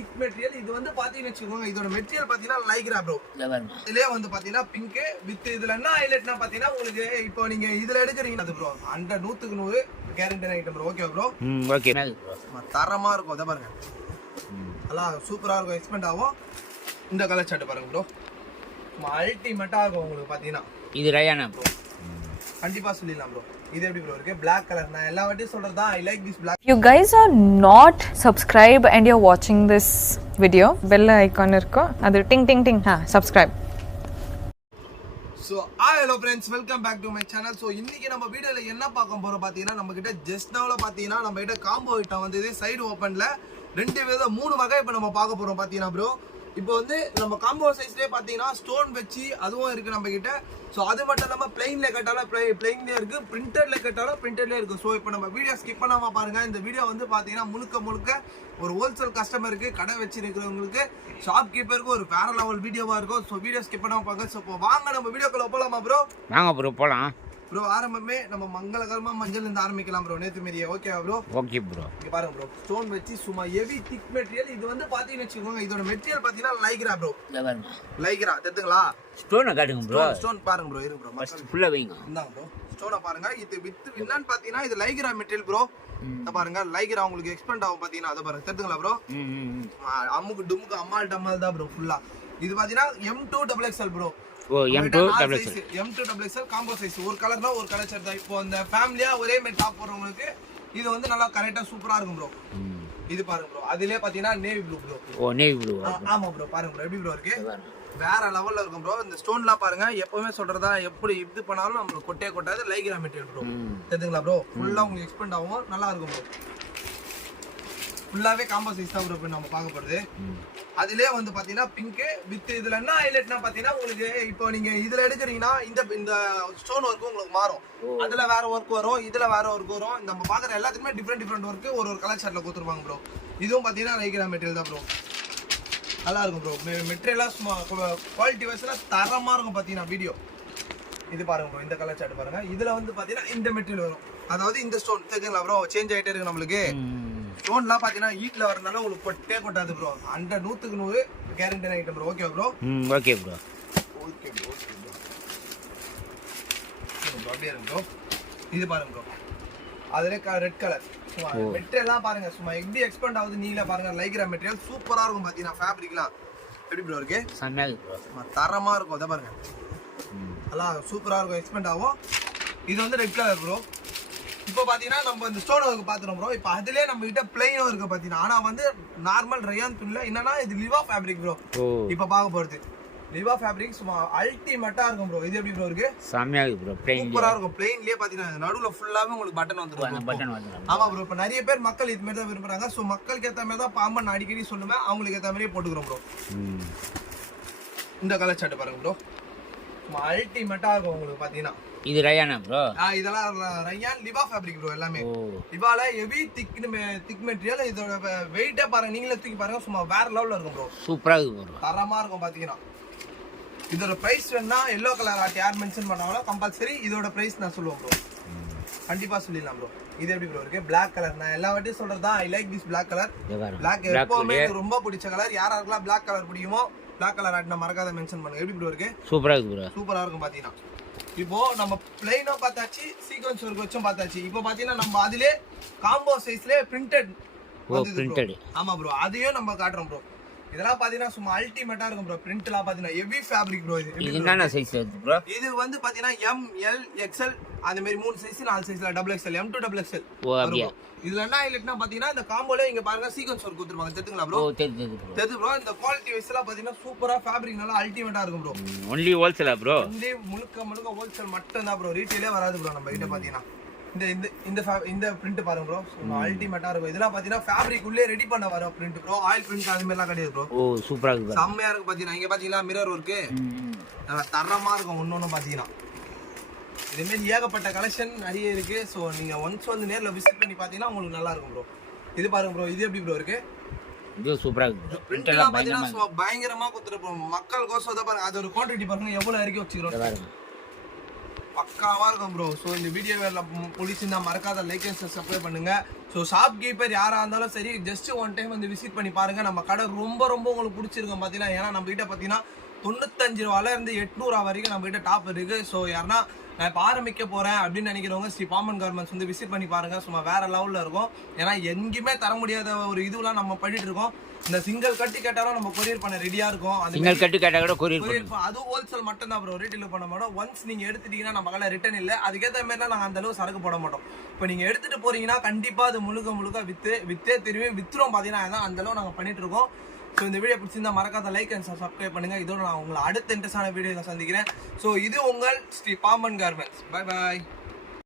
திக் material. இது வந்து பாத்தீங்கன்னு வச்சுக்கோங்க, இதோட மெட்டீரியல் பாத்தீங்கன்னா லைக்ரா ப்ரோ. இதுலயே வந்து பாத்தீங்கன்னா பிங்க் வித் இதுல என்ன ஹைலைட்னா பாத்தீங்கன்னா உங்களுக்கு இப்போ நீங்க இதுல எடுக்கிறீங்க அது bro 100 guarantee item bro. Okay bro. Okay தரமா இருக்கும். அத பாருங்க, நல்லா சூப்பரா இருக்கும். எக்ஸ்பெண்ட் ஆகும். இந்த கலர் சார்ட் பாருங்க ப்ரோ, அல்டிமேட்டா இருக்கும் உங்களுக்கு பாத்தீங்கன்னா. இது ரயானா ப்ரோ, கண்டிப்பா சொல்லிடலாம் ப்ரோ. இது எப்படி ப்ரோ இருக்கு? Black colour. நான் எல்லா வாட்டியும் சொல்றதா, I like this black. You guys are not subscribed and you're watching this video. Bell icon irko adu ting ting ting subscribe. So hi hello friends, welcome back to my channel. So இன்னைக்கு நம்ம வீடியோல என்ன பார்க்க போறோம் பாத்தீங்கன்னா, நம்ம கிட்ட just நவுல பாத்தீங்கன்னா நம்ம கிட்ட காம்போ ஐட்டம் வந்து சைடு ஓபன்ல மூணு வகை இப்ப நம்ம பார்க்க போறோம் பாத்தீங்கன்னா ப்ரோ. இப்போ வந்து நம்ம காம்போ சைஸ்லயே பாத்தீங்கன்னா ஸ்டோன் வச்சு அதுவும் இருக்கு நம்ம கிட்ட. ஸோ அது மட்டும் இல்லாம பிளைன்ல கட்டாலும் பிளைன்லயே இருக்கு, பிரிண்டட்ல கட்டாலும் பிரிண்டட்லயே இருக்கு. ஸோ இப்போ நம்ம வீடியோ ஸ்கிப் பண்ணாம பாருங்க. இந்த வீடியோ வந்து பாத்தீங்கன்னா முழுக்க ஒரு ஹோல்சேல் கஸ்டமருக்கு, கடை வச்சிருக்கிறவங்களுக்கு, ஷாப் கீப்பருக்கு ஒரு வேற லெவல் வீடியோவா இருக்கும். ஸோ வீடியோ ஸ்கிப் பண்ணாம பாருங்க. ஸோ இப்போ வாங்க நம்ம வீடியோக்குள்ள போலாமா ப்ரோ? வாங்க ப்ரோ போலாம் ப்ரோ. ஆரம்பமே நம்ம மங்களகரமா மஞ்சள் இருந்து ஆரம்பிக்கலாம் ப்ரோ. நேத்து மீறிய ஓகேவா ப்ரோ? Okay bro. இங்க பாருங்க ப்ரோ, ஸ்டோன் வச்சு சும்மா ஹெவி திக் மெட்டீரியல். இது வந்து பாத்தீங்கன்னு வச்சுக்கோங்க, இதோட மெட்டீரியல் பாத்தீங்கன்னா லைக்ரா ப்ரோ. லைக்ரா தெரியுங்களா? ஸ்டோனை காட்டுங்க ப்ரோ. ஸ்டோன் பாருங்க ப்ரோ, இருக்கு ப்ரோ. ஃபர்ஸ்ட் ஃபுல்லா வைங்க. இந்தாங்க ப்ரோ, ஸ்டோனை பாருங்க. இது வித் என்னன்னு பாத்தீங்கன்னா இது லைக்ரா மெட்டீரியல் ப்ரோ. இத பாருங்க, லைக்ரா உங்களுக்கு எக்ஸ்பெண்ட் ஆகும் பாத்தீங்கன்னா. அத பாருங்க, தெரியுங்களா ப்ரோ? அம்முக்கு டும்முக்கு அம்மால் டம்மால் தான் ப்ரோ ஃபுல்லா. இது பாத்தீங்கன்னா M2XXL ப்ரோ. ஓ M2XXL காம்போ சைஸ். ஒரு கலர்னா ஒரு கலர் சார்ட் தான். இப்போ அந்த ஃபேமிலியா ஒரே மாதிரி டாப் போறவங்களுக்கு இது வந்து நல்லா கரெக்ட்டா சூப்பரா இருக்கும் ப்ரோ. இது பாருங்க ப்ரோ, அதிலே பாத்தீங்கன்னா நேவி ப்ளூ ப்ரோ. ஓ நேவி ப்ளூ. ஆமா ப்ரோ, பாருங்க ப்ரோ எப்படி ப்ரோ இருக்கு. வேற லெவல்ல இருக்கும் ப்ரோ. இந்த ஸ்டோன்லாம் பாருங்க, எப்பவுமே சொல்றதா எப்படி இது பண்ணாலும் நம்ம கொட்டே கொட்டாது. Lycra material bro. தெரியுங்களா ப்ரோ? ஃபுல்லா உங்களுக்கு எக்ஸ்பெண்ட் ஆகும், நல்லா இருக்கும் ப்ரோ. ஃபுல்லாவே காம்போ சைஸ் தான் ப்ரோ இப்போ நம்ம பார்க்க போறது. அதுலயே வந்து பாத்தீங்கன்னா பிங்க் வித் இதுல என்ன ஹைலைட்னா பாத்தீங்கன்னா உங்களுக்கு இப்போ நீங்க இதுல எடுக்கிறீங்கன்னா இந்த ஸ்டோன் ஒர்க் உங்களுக்கு மாறும். அதுல வேற ஒர்க் வரும், இதுல வேற ஒர்க் வரும். நம்ம பாக்குற எல்லாத்துக்குமே டிஃப்ரெண்ட் ஒர்க் ஒரு கலர் சார்ட்ல கொடுத்துருப்பாங்க ப்ரோ. இதுவும் பாத்தீங்கன்னா லைக்ரா மெட்டீரியல் தான் ப்ரோ. நல்லா இருக்கும் ப்ரோ. மெட்டீரியலா சும்மா குவாலிட்டி வைஸ்ல தரமா இருக்கும் பாத்தீங்கன்னா வீடியோ. இது பாருங்க ப்ரோ, இந்த கலர் சார்ட் பாருங்க. இதுல வந்து பாத்தீங்கன்னா இந்த மெட்டீரியல் வரும், அதாவது இந்த ஸ்டோன். தெரியுங்களா ப்ரோ? சேஞ்ச் ஆயிட்டே இருக்கு நம்மளுக்கு. ஸ்டோன்லாம் பாத்தீங்கன்னா ஹீட்ல வரனால உங்களுக்கு கொட்டே கொட்டாது bro. 100 guarantee item bro. Okay bro. Okay bro. Okay bro. அப்படியே இருக்கு ப்ரோ. இது பாருங்க ப்ரோ, அதுல ரெட் கலர் மெட்டீரியல்லாம் பாருங்க, சும்மா எப்படி எக்ஸ்பெண்ட் ஆகுது. நீல பாருங்க, லைக்ரா மெட்டீரியல் சூப்பரா இருக்கும் பாத்தீங்கன்னா. ஃபேப்ரிக்லாம் எப்படி ப்ரோ இருக்கு? செமையா இருக்கு ப்ரோ, தரமா இருக்கும். அத பாருங்க, நல்லா சூப்பரா இருக்கும், எக்ஸ்பெண்ட் ஆகும். இது வந்து ரெட் கலர் ப்ரோ. இப்போ பாத்தீங்கன்னா நம்ம இந்த ஸ்டோன் ஒர்க் பாத்துறோம் ப்ரோ. இப்போ அதுலயே நம்ம கிட்ட பிளைனும் இருக்கு பாத்தீங்கன்னா. ஆனா வந்து நார்மல் ரயான் துணில என்னன்னா இது லிவா ஃபேப்ரிக் ப்ரோ. இப்போ பார்க்க போறது லிவா ஃபேப்ரிக் சும்மா அல்டிமேட்டா இருக்கும் ப்ரோ. இது எப்படி ப்ரோ இருக்கு? செமையா இருக்கு ப்ரோ. பிளைன் சூப்பரா இருக்கும். பிளைன்லயே பாத்தீங்கன்னா நடுவுல ஃபுல்லாவே உங்களுக்கு பட்டன் வந்துரும். ஆமா ப்ரோ. இப்போ நிறைய பேர் மக்கள் இது மாதிரி தான் விரும்புறாங்க. சோ மக்களுக்கு ஏத்த மாதிரி தான் பாம்பன் அடிக்கடி சொல்லுவேன், அவங்களுக்கு ஏத்த மாதிரியே போட்டுக்கிறோம் ப்ரோ. இந்த கலர் சார்ட் பாருங்க ப்ரோ, சும்மா அல்டிமேட்டா இருக்கும் உங்களுக்கு பாத்தீங்கன்னா. இது ரயானா ப்ரோ. இதெல்லாம் ரயான் லிவா ஃபேப்ரிக் ப்ரோ. எல்லாமே லிவால ஹெவி திக் மெட்டீரியல். இதோட வெயிட்டே பாருங்க, நீங்களே தூக்கி பாருங்க, சும்மா வேற லெவல்ல இருக்கும் ப்ரோ. சூப்பரா இருக்கு ப்ரோ, தரமா இருக்கும் பாத்தீங்கன்னா. இதோட பிரைஸ் வேணா எல்லோ கலர் ஆட் யார் மென்ஷன் பண்ணாங்களோ கம்பல்சரி இதோட பிரைஸ் நான் சொல்லுவேன் ப்ரோ. கண்டிப்பா சொல்லிடலாம் ப்ரோ. இது எப்படி ப்ரோ இருக்கு? Black colour. நான் எல்லா வாட்டியும் சொல்றதா, I like this black colour. Black எப்பவுமே எனக்கு ரொம்ப பிடிச்ச கலர். யாராருக்கெல்லாம் Black கலர் பிடிக்குமோ Black கலர் ஆட் நான் மறக்காத மென்ஷன் பண்ணுங்க. எப்படி ப்ரோ இருக்கு? சூப்பரா இருக்கு ப்ரோ. சூப்பரா இருக்கும் பாத்தீங்கன்னா. இப்போ நம்ம பிளைனோ பார்த்தாச்சு, சீக்வென்ஸ் ஒர்க் வச்சும் பார்த்தாச்சு. இப்போ பாத்தீங்கன்னா நம்ம அதிலே காம்போ சைஸ்ல பிரிண்டட் பிரிண்டட். ஆமா ப்ரோ, அதையும் நம்ம காட்டுறோம் ப்ரோ. இதெல்லாம் பாத்தீங்கன்னா சும்மா அல்டிமேட்டா இருக்கும் ப்ரோ. பிரிண்ட்லாம் பாத்தீங்கன்னா ஹெவி ஃபேப்ரிக் ப்ரோ. இது என்னன்னா சைஸ் வருது ப்ரோ? இது வந்து பாத்தீங்கன்னா M, L, XL அந்த மாதிரி 3 சைஸ், 4 சைஸ்ல XXL, M2XXL. ஓ அப்படியே. இதுல என்ன ஹைலைட்னா பாத்தீங்கன்னா இந்த காம்போல இங்க பாருங்க சீக்வென்ஸ் ஒர்க் கொடுத்துருவாங்க. தெரியுங்களா ப்ரோ? ஓ தெரியுது ப்ரோ. இந்த குவாலிட்டி வைஸ்ல பாத்தீங்கன்னா சூப்பரா ஃபேப்ரிக் நல்லா அல்டிமேட்டா இருக்கும் ப்ரோ. ஒன்லி ஹோல்சேலா ப்ரோ? ஒன்லி முழுக்க ஹோல்சேல் மட்டும் தான் ப்ரோ. ரீட்டைலே வராது ப்ரோ நம்ம கிட்ட பாத்தீங்கன்னா. இந்த பிரிண்ட் பாருங்க ப்ரோ, அல்டிமேட்டா இருக்கும். இதெல்லாம் பாத்தீங்கன்னா ஃபேப்ரிக் உள்ளே ரெடி பண்ண வர பிரிண்ட் ப்ரோ. ஆயில் பிரிண்ட் அது மாதிரி எல்லாம் கிடையாது ப்ரோ. ஓ சூப்பரா இருக்கு, செம்மையா இருக்கு பாத்தீங்கன்னா. இங்க பாத்தீங்களா மிரர் ஒர்க் தரமா இருக்கும். ஒன்னொன்னு பாத்தீங்கன்னா இதே மாதிரி ஏகப்பட்ட கலெக்ஷன் நிறைய இருக்கு. சோ நீங்க ஒன்ஸ் வந்து நேர்ல விசிட் பண்ணி பாத்தீங்கன்னா உங்களுக்கு நல்லா இருக்கும் ப்ரோ. இது பாருங்க ப்ரோ, இது எப்படி ப்ரோ இருக்கு? இது சூப்பரா இருக்கு. பிரிண்ட் எல்லாம் பாத்தீங்கன்னா பயங்கரமா கொடுத்துட்டு மக்கள் கோசம் தான் பாருங்க. அது ஒரு குவாண்டிட்டி பாருங்க எவ்வளவு இறக்கி வச்சிருக்கோம். பக்காவா இருக்கும் ப்ரோ. ஸோ இந்த வீடியோ பிடிச்சிருந்தா மறக்காத லைக் அண்ட் சப்ஸ்கிரைப் பண்ணுங்க. ஸோ ஷாப் கீப்பர் யாராக இருந்தாலும் சரி ஜஸ்ட் ஒன் டைம் வந்து விசிட் பண்ணி பாருங்க. நம்ம கடை ரொம்ப ரொம்ப உங்களுக்கு பிடிச்சிருக்கும் பார்த்தீங்கன்னா. ஏன்னா நம்ம கிட்ட பார்த்தீங்கன்னா 95 ரூபால இருந்து 800 ரூபா வரைக்கும் நம்ம கிட்ட டாப் இருக்கு. ஸோ யாருன்னா நான் இப்போ ஆரம்பிக்க போறேன் அப்படின்னு நினைக்கிறவங்க ஸ்ரீ பாம்பன் கார்மெண்ட்ஸ் வந்து விசிட் பண்ணி பாருங்க. சும்மா வேற லெவலில் இருக்கும். ஏன்னா எங்கேயுமே தர முடியாத ஒரு இதுலாம் நம்ம பண்ணிட்டு இருக்கோம். இந்த சிங்கிள் கட்டு கேட்டாலும் நம்ம கொரியர் பண்ண ரெடியா இருக்கும். சிங்கிள் கட்டு கேட்டால் கூட கொரியர் அது ஹோல்சேல் மட்டும் தான் ப்ரோ, ரீட்டைல் பண்ண மாட்டோம். ஒன்ஸ் நீங்க எடுத்துட்டீங்கன்னா நம்ம கடை ரிட்டர்ன் இல்லை. அதுக்கேற்ற மாதிரிலாம் நாங்கள் அந்த அளவு சரக்கு போட மாட்டோம். இப்போ நீங்க எடுத்துட்டு போறீங்கன்னா கண்டிப்பா அது முழுக்க வித்தே திரும்பி வித்துரும் பார்த்தீங்கன்னா அந்த அளவு நாங்கள் பண்ணிட்டு இருக்கோம். ஸோ இந்த வீடியோ பிடிச்சிருந்தா மறக்காத லைக் அண்ட் சப்ஸ்கிரைப் பண்ணுங்க. இதோட நான் உங்களை அடுத்த இன்ட்ரெஸ்டான வீடியோவில் சந்திக்கிறேன். ஸோ இது உங்கள் ஸ்ரீ பாம்பன் கார்மெண்ட்ஸ். பை பாய்.